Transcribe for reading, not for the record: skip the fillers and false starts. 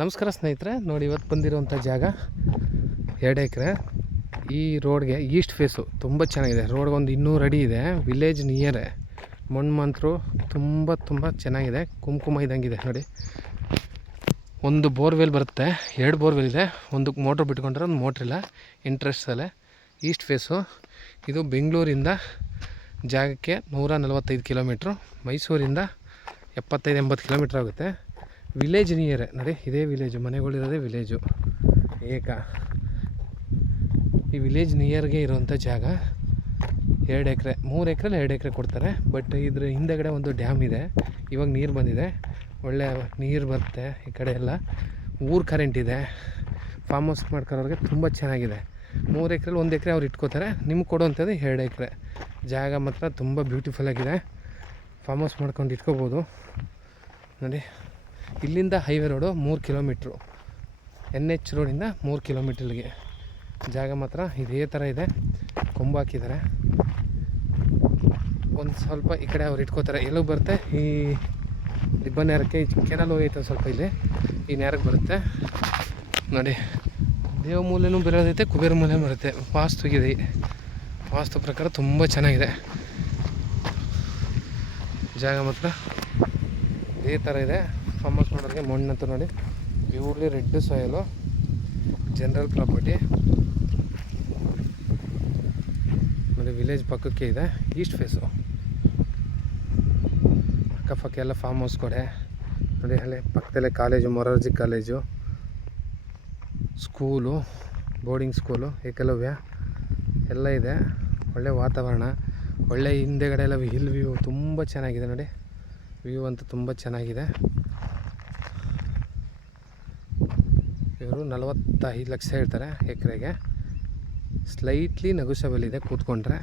ನಮಸ್ಕಾರ ಸ್ನೇಹಿತರೆ, ನೋಡಿ ಇವತ್ತು ಬಂದಿರುವಂಥ ಜಾಗ 2 ಎಕರೆ. ಈ ರೋಡ್ಗೆ ಈಸ್ಟ್ ಫೇಸು ತುಂಬ ಚೆನ್ನಾಗಿದೆ. ರೋಡ್ಗೊಂದು 200 ಅಡಿ ಇದೆ. ವಿಲೇಜ್ ನಿಯರೇ. ಮಣ್ಣು ಮಂತ್ರು ತುಂಬ ಚೆನ್ನಾಗಿದೆ. ಕುಂಕುಮ ಇದ್ದಂಗಿದೆ ನೋಡಿ. ಒಂದು ಬೋರ್ವೆಲ್ ಬರುತ್ತೆ, 2 ಬೋರ್ವೆಲ್ ಇದೆ. ಒಂದು ಮೋಟ್ರ್ ಬಿಟ್ಕೊಂಡ್ರೆ ಒಂದು ಮೋಟ್ರಿಲ್ಲ, ಇಂಟ್ರೆಸ್ಟಲ್ಲೇ. East face. ಇದು ಬೆಂಗಳೂರಿಂದ ಜಾಗಕ್ಕೆ 145 ಕಿಲೋಮೀಟ್ರು, ಮೈಸೂರಿಂದ 75-80 ಕಿಲೋಮೀಟ್ರ್ ಆಗುತ್ತೆ. ವಿಲೇಜ್ ನಿಯರೇ ನೋಡಿ. ಇದೇ ವಿಲೇಜು, ಮನೆಗಳಿರೋದೇ ವಿಲೇಜು ಈ ವಿಲೇಜ್ ನಿಯರ್ಗೆ ಇರುವಂಥ ಜಾಗ 2 ಎಕರೆ. 3 ಎಕರೆಲಿ 2 ಎಕರೆ ಕೊಡ್ತಾರೆ. ಬಟ್ ಇದ್ರ ಹಿಂದೆಗಡೆ ಒಂದು ಡ್ಯಾಮ್ ಇದೆ. ಇವಾಗ ನೀರು ಬಂದಿದೆ, ಒಳ್ಳೆ ನೀರು ಬರುತ್ತೆ. ಈ ಕಡೆ ಎಲ್ಲ ಊರು ಕರೆಂಟ್ ಇದೆ. ಫಾರ್ಮ್ ಹೌಸ್ ಮಾಡ್ಕೊಳ್ಳೋರಿಗೆ ತುಂಬ ಚೆನ್ನಾಗಿದೆ. 3 ಎಕರೆಲಿ 1 ಎಕರೆ ಅವ್ರು ಇಟ್ಕೋತಾರೆ. ನಿಮ್ಗೆ ಕೊಡುವಂಥದ್ದು 2 ಎಕರೆ ಜಾಗ. ಮಾತ್ರ ತುಂಬ ಬ್ಯೂಟಿಫುಲ್ಲಾಗಿದೆ. ಫಾರ್ಮ್ ಹೌಸ್ ಮಾಡ್ಕೊಂಡು ಇಟ್ಕೋಬೋದು ನೋಡಿ. ಇಲ್ಲಿಂದ ಹೈವೇ ರೋಡು 3 ಕಿಲೋಮೀಟ್ರು, NH ರೋಡಿಂದ 3 ಕಿಲೋಮೀಟ್ರಿಗೆ ಜಾಗ. ಮಾತ್ರ ಇದೇ ಥರ ಇದೆ. ಕೊಂಬು ಹಾಕಿದ್ದಾರೆ. ಒಂದು ಸ್ವಲ್ಪ ಈ ಕಡೆ ಅವ್ರು ಇಟ್ಕೋತಾರೆ. ಎಲ್ಲೂ ಬರುತ್ತೆ, ಈ ರಿಬ್ಬನ್ ನೇರಕ್ಕೆ ಕೆನಲ್ ಹೋಗೈತೆ ಸ್ವಲ್ಪ. ಇಲ್ಲಿ ಈ ನೇರಕ್ಕೆ ಬರುತ್ತೆ ನೋಡಿ. ದೇವ ಮೂಲೆಯೂ ಬರೋದೈತೆ, ಕುಬೇರ ಮೂಲೆ ಬರುತ್ತೆ. ವಾಸ್ತುಗಿದೆ. ವಾಸ್ತು ಪ್ರಕಾರ ತುಂಬ ಚೆನ್ನಾಗಿದೆ ಜಾಗ. ಮಾತ್ರ ಇದೇ ಥರ ಇದೆ. ಫಾರ್ಮ್ ಹೌಸ್ ಮಾಡೋರಿಗೆ ಮಣ್ಣಂತೂ ನೋಡಿ, purely red soil, general property ನೋಡಿ. ವಿಲೇಜ್ ಪಕ್ಕಕ್ಕೆ ಇದೆ. East face. ಅಕ್ಕಪಕ್ಕ ಎಲ್ಲ ಫಾರ್ಮ್ ಹೌಸ್ ಕಡೆ ನೋಡಿ. ಅಲ್ಲೇ ಪಕ್ಕದಲ್ಲೇ college, Morarji college, school, boarding school, Ekalavya ಎಲ್ಲ ಇದೆ. ಒಳ್ಳೆ ವಾತಾವರಣ, ಒಳ್ಳೆ ಹಿಂದೆಗಡೆ ಎಲ್ಲ ಹಿಲ್ ವ್ಯೂ ತುಂಬ ಚೆನ್ನಾಗಿದೆ ನೋಡಿ. ವ್ಯೂ ಅಂತೂ ತುಂಬ ಚೆನ್ನಾಗಿದೆ. ಇವರು 45 ಲಕ್ಷ ಹೇಳ್ತಾರೆ ಎಕರೆಗೆ. ಸ್ಲೈಟ್ಲಿ ನೆಗೋಷಿಯಬಲ್ ಇದೆ ಕೂತ್ಕೊಂಡ್ರೆ.